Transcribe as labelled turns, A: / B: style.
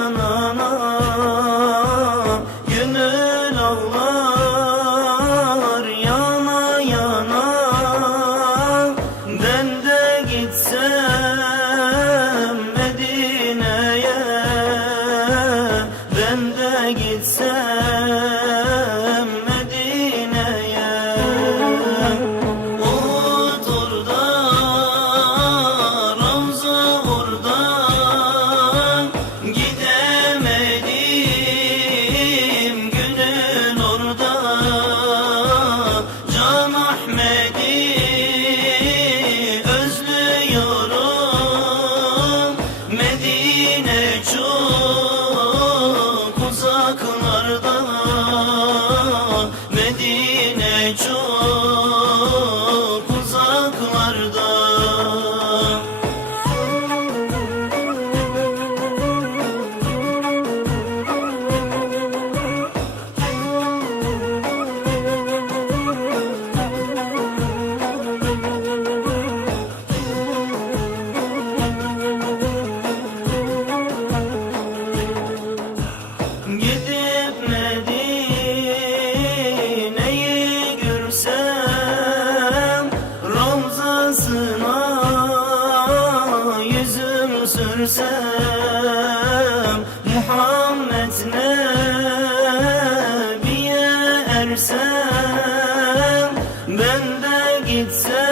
A: o canana sürsem Muhammed Nebi'ye ersem Ben de gitsem